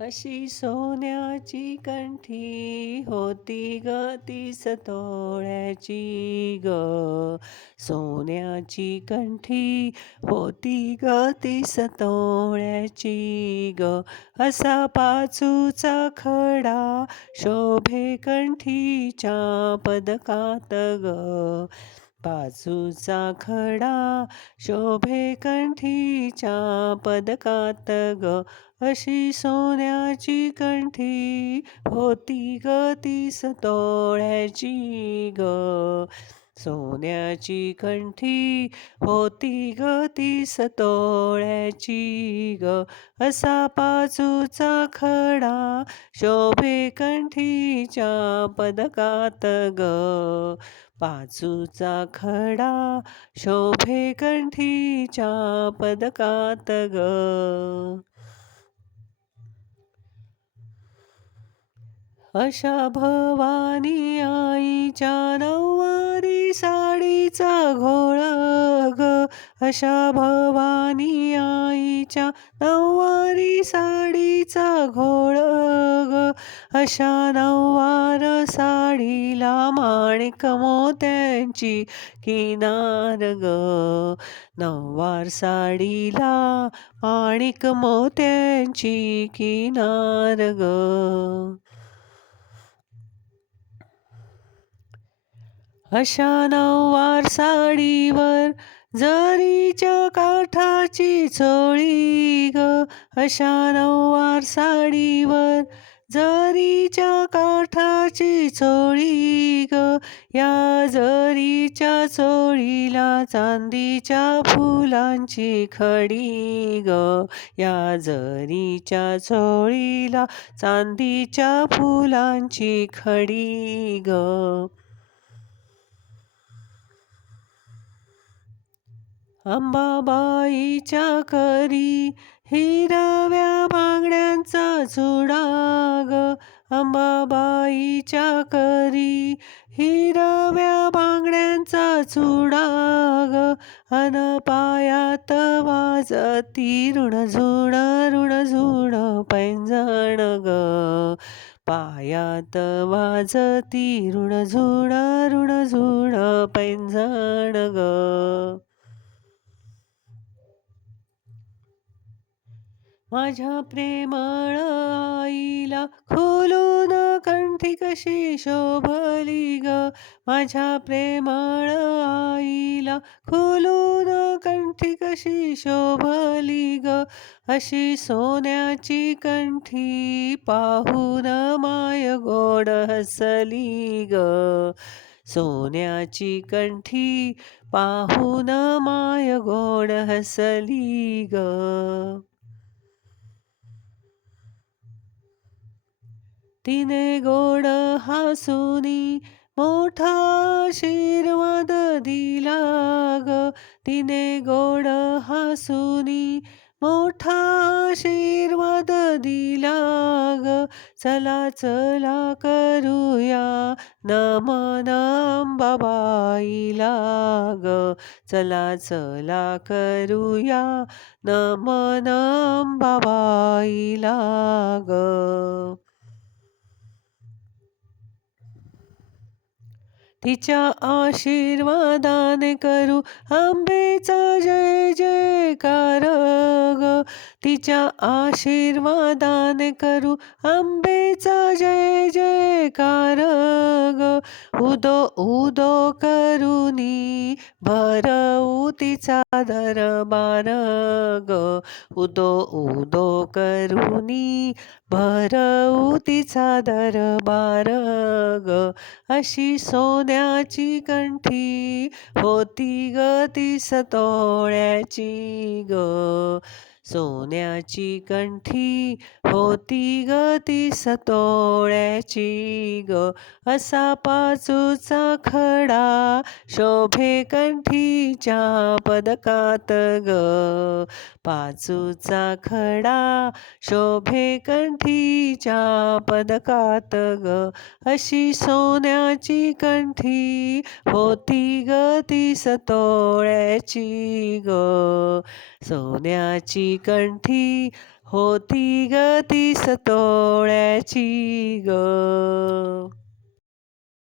अशी सोन्याची कंठी होती ग ती तोळ्याची ग. सोन्याची कंठी होती ग ती तोळ्याची ग. असा पाचूचा खडा शोभे कंठीच्या पदकात ग. पाचूचा खडा शोभे कंठीच्या पदकात ग. अशी सोन्याची कंठी होती ग ती तोळ्याची ग. सोन्याची कंठी होती ग ती तोळ्याची ग. असा पाचूचा खडा शोभे कंठीच्या पदकात ग. पाचूचा खडा शोभे कंठीच्या पदकात ग. अशा भवानी आईच्या नऊवारी साडीचा घोळ ग. अशा भवानी आईच्या नऊवारी साडीचा घोळ ग. अशा नऊवार साडीला माणिक मोत्यांची किनार ग. नऊवार साडीला माणिक मोत्यांची किनार ग. अशा नऊवार साडीवर जरीच्या काठाची चोळी ग. अशा नऊवार साडीवर जरीच्या काठाची चोळी ग. या जरीच्या चोळीला चांदीच्या फुलांची खडी ग. या जरीच्या चोळीला चांदीच्या फुलांची खडी ग. अंबाबाईच्या करी हिरव्या बांगड्यांचा चुडा ग. अंबाबाईच्या करी हिरव्या बांगड्यांचा चुडा ग. अन पायात वाजती ऋणझुण ऋणझुण पैंजण ग. पायात वाजती ऋणझुण ऋणझुण पैंजण ग. माझ्या प्रेमळ आईला खोलून कंठी कशी शोभली ग. माझ्या प्रेमळ आईला खोलून कंठी कशी शोभली ग. अशी सोन्याची कंठी पाहून माय गोड हसली ग. सोन्याची कंठी पाहून माय गोड हसली ग. तिने गोड हसूनी मोठा आशीर्वाद दिला ग. तिने गोड हसूनी मोठा आशीर्वाद दिला ग. चला चला करूया नमन अंबाबाईला ग. चला चला करूया नमन अंबाबाईला ग. तिच्या आशीर्वादाने करू अंबेचा जय जयकार ग. तिच्या आशीर्वादाने करू अंबेचा जय जयकार ग. उदो उदो करुनी भरवू तिचा दरबार ग. उदो उदो करुनी भरवू तिचा दरबार ग. अशी सोन्याची कंठी होती ग ती तोळ्याची ग. सोन्याची कंठी होती ग ती तोळ्याची ग. असा पाचूचा खडा शोभे कंठीच्या पदकात ग. पाचूचा खडा शोभे कंठीच्या पदकात ग. अशी सोन्याची कंठी होती ग ती तोळ्याची ग. सोन्याची कंठी होती ग 30 तोळ्याची ग.